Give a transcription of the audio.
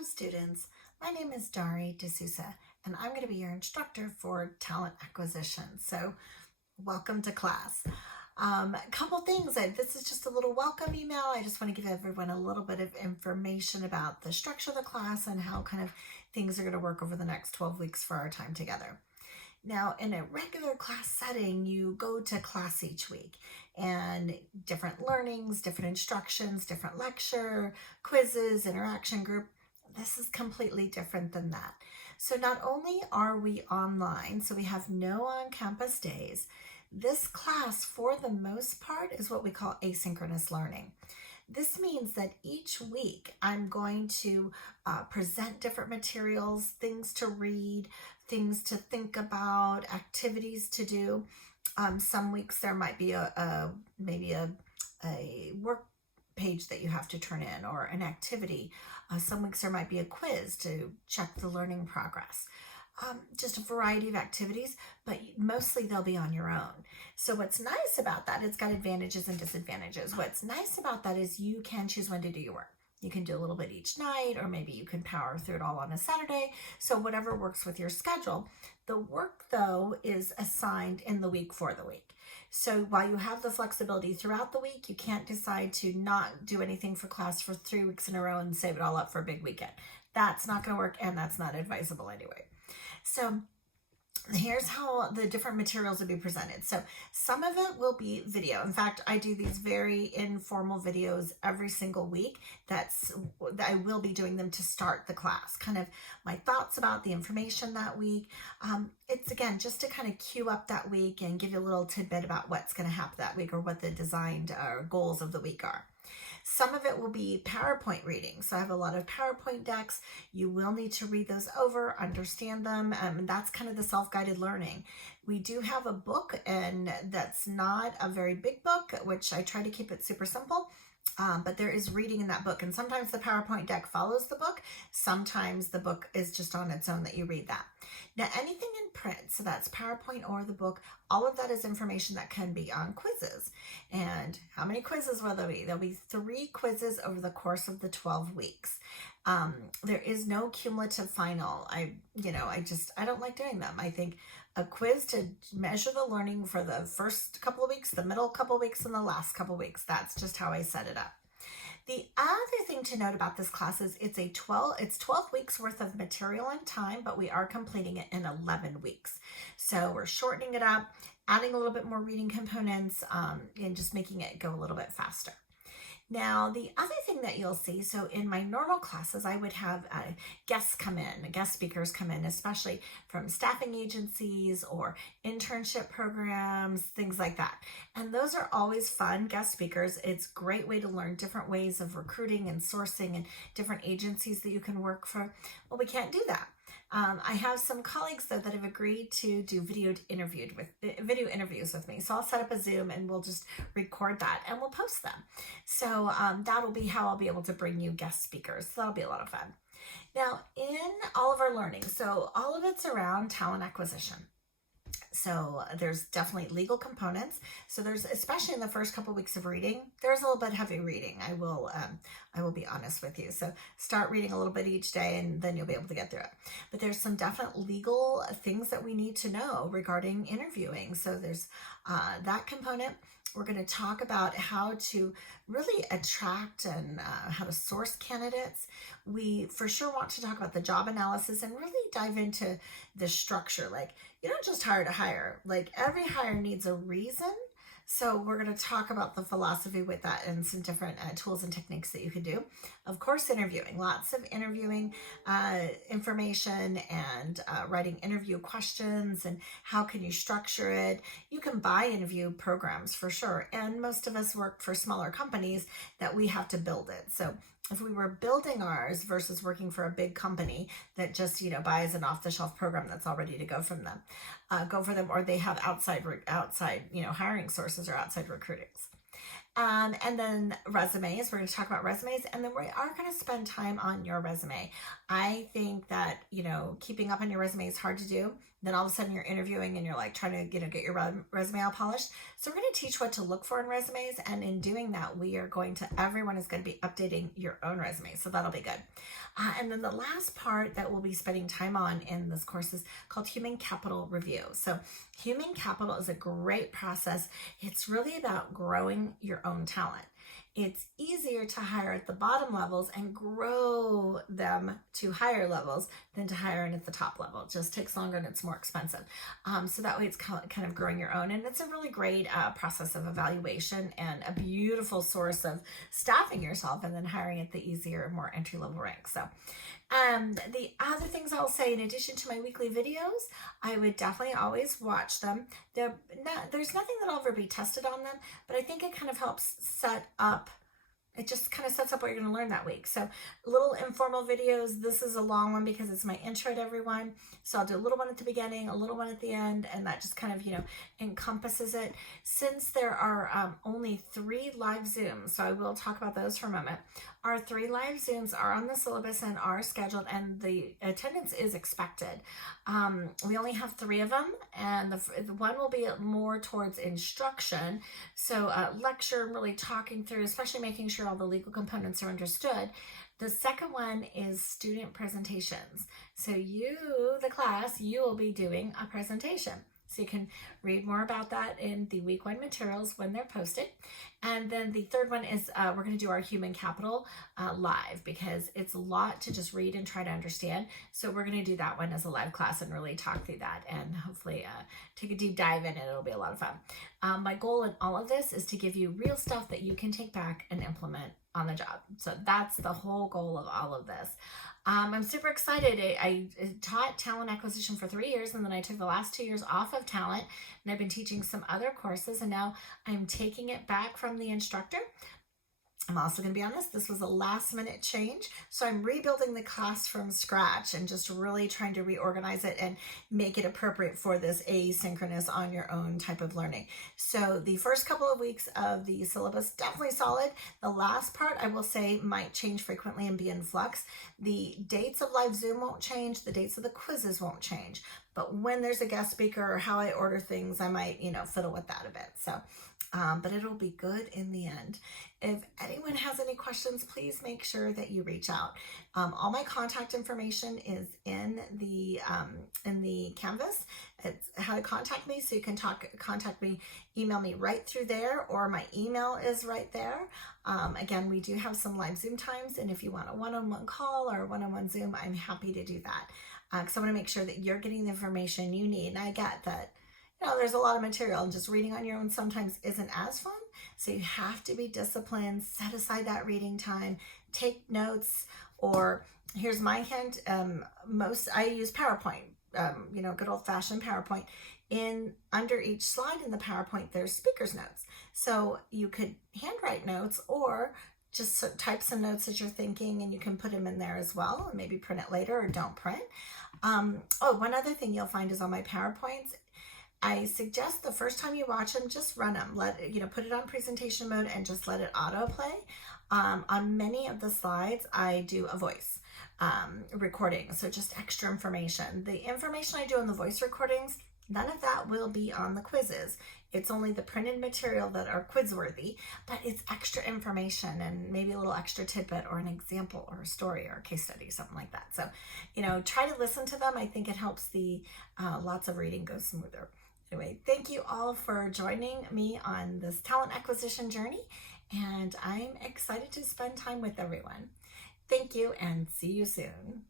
Hello students, my name is Dari D'Souza and I'm going to be your instructor for talent acquisition. So welcome to class. A couple things, this is just a little welcome email. I just want to give everyone a little bit of information about the structure of the class and how kind of things are going to work over the next 12 weeks for our time together. Now, in a regular class setting, you go to class each week and different learnings, different instructions, different lecture, quizzes, interaction group. This is completely different than that. So not only are we online, so we have no on-campus days, this class for the most part is what we call asynchronous learning. This means that each week I'm going to present different materials, things to read, things to think about, activities to do. Some weeks there might be maybe a work page that you have to turn in or an activity. Some weeks there might be a quiz to check the learning progress. Just a variety of activities, but mostly they'll be on your own. So what's nice about that, it's got advantages and disadvantages. What's nice about that is you can choose when to do your work. You can do a little bit each night, or maybe you can power through it all on a Saturday. So whatever works with your schedule. The work though is assigned in the week for the week. So while you have the flexibility throughout the week, you can't decide to not do anything for class for 3 weeks in a row and save it all up for a big weekend. That's not going to work, and that's not advisable anyway. So here's how the different materials will be presented. So some of it will be video. In fact, I do these very informal videos every single week. I will be doing them to start the class, kind of my thoughts about the information that week. It's again, just to kind of cue up that week and give you a little tidbit about what's going to happen that week or what the designed goals of the week are. Some of it will be PowerPoint reading. So I have a lot of PowerPoint decks. You will need to read those over, understand them, and that's kind of the self-guided learning. We do have a book, and that's not a very big book, which I try to keep it super simple. But there is reading in that book, and sometimes the PowerPoint deck follows the book. Sometimes the book is just on its own that you read that. Now, anything in print, so that's PowerPoint or the book, all of that is information that can be on quizzes. And how many quizzes will there be? There'll be 3 quizzes over the course of the 12 weeks. There is no cumulative final. I don't like doing them. I think a quiz to measure the learning for the first couple of weeks, the middle couple of weeks, and the last couple of weeks. That's just how I set it up. The other thing to note about this class is it's 12 weeks worth of material and time, but we are completing it in 11 weeks. So we're shortening it up, adding a little bit more reading components, and just making it go a little bit faster. Now, the other thing that you'll see, so in my normal classes, I would have guest speakers come in, especially from staffing agencies or internship programs, things like that. And those are always fun guest speakers. It's a great way to learn different ways of recruiting and sourcing and different agencies that you can work for. Well, we can't do that. I have some colleagues though that have agreed to do video interviews with me. So I'll set up a Zoom and we'll just record that and we'll post them. So that'll be how I'll be able to bring you guest speakers. So that'll be a lot of fun. Now, in all of our learning, so all of it's around talent acquisition. So there's definitely legal components. So there's, especially in the first couple of weeks of reading, there's a little bit heavy reading. I will be honest with you. So start reading a little bit each day and then you'll be able to get through it. But there's some definite legal things that we need to know regarding interviewing. So there's that component. We're going to talk about how to really attract and how to source candidates. We for sure want to talk about the job analysis and really dive into the structure. Like, you don't just hire to hire. Like, every hire needs a reason. So we're going to talk about the philosophy with that and some different tools and techniques that you can do. Of course, interviewing, lots of interviewing information and writing interview questions and how can you structure it. You can buy interview programs for sure. And most of us work for smaller companies that we have to build it. So if we were building ours versus working for a big company that just, buys an off-the-shelf program that's all ready to go for them, or they have outside, hiring sources or outside recruitings. And then resumes, we're going to talk about resumes, and then we are going to spend time on your resume. I think that, keeping up on your resume is hard to do. Then all of a sudden you're interviewing and you're like trying to, get your resume all polished. So we're going to teach what to look for in resumes. And in doing that, everyone is going to be updating your own resume. So that'll be good. And then the last part that we'll be spending time on in this course is called Human Capital Review. So human capital is a great process. It's really about growing your own talent. It's easier to hire at the bottom levels and grow them to higher levels than to hire in at the top level. It just takes longer and it's more expensive. So that way it's kind of growing your own. And it's a really great process of evaluation and a beautiful source of staffing yourself and then hiring at the easier, more entry-level ranks. So the other things I'll say, in addition to my weekly videos, I would definitely always watch them. There's nothing that'll ever be tested on them, but I think it kind of helps set up, it just kind of sets up what you're going to learn that week. So little informal videos. This is a long one because it's my intro to everyone. So I'll do a little one at the beginning, a little one at the end, and that just kind of, encompasses it. Since there are only 3 live Zooms, so I will talk about those for a moment. Our 3 live Zooms are on the syllabus and are scheduled, and the attendance is expected. We only have 3 of them, and the one will be more towards instruction. So lecture, really talking through, especially making sure all the legal components are understood. The second one is student presentations. So you, the class, you will be doing a presentation. So you can read more about that in the week 1 materials when they're posted. And then the third one is we're going to do our human capital live, because it's a lot to just read and try to understand. So we're going to do that one as a live class and really talk through that and hopefully take a deep dive in it. It'll be a lot of fun. My goal in all of this is to give you real stuff that you can take back and implement on the job. So that's the whole goal of all of this. I'm super excited. I taught talent acquisition for 3 years, and then I took the last 2 years off of talent, and I've been teaching some other courses, and now I'm taking it back from the instructor. I'm also going to be honest, this was a last minute change. So I'm rebuilding the class from scratch and just really trying to reorganize it and make it appropriate for this asynchronous on your own type of learning. So the first couple of weeks of the syllabus, definitely solid. The last part, I will say, might change frequently and be in flux. The dates of live Zoom won't change. The dates of the quizzes won't change. But when there's a guest speaker or how I order things, I might, fiddle with that a bit. So, but it'll be good in the end. If anyone has any questions, please make sure that you reach out. All my contact information is in the Canvas. It's how to contact me, so you can contact me, email me right through there, or my email is right there. Again, we do have some live Zoom times, and if you want a one-on-one call or a one-on-one Zoom, I'm happy to do that. Because I want to make sure that you're getting the information you need. And I get that, there's a lot of material, and just reading on your own sometimes isn't as fun. So you have to be disciplined, set aside that reading time, take notes, or here's my hint. I use PowerPoint, good old fashioned PowerPoint. Under each slide in the PowerPoint, there's speaker's notes. So you could handwrite notes or just type some notes as you're thinking, and you can put them in there as well, and maybe print it later or don't print. One other thing you'll find is on my PowerPoints, I suggest the first time you watch them, just run them. Put it on presentation mode and just let it autoplay. On many of the slides, I do a voice recording, so just extra information. The information I do on the voice recordings, none of that will be on the quizzes. It's only the printed material that are quiz-worthy, but it's extra information and maybe a little extra tidbit or an example or a story or a case study, something like that. So, try to listen to them. I think it helps the lots of reading go smoother. Anyway, thank you all for joining me on this talent acquisition journey, and I'm excited to spend time with everyone. Thank you, and see you soon.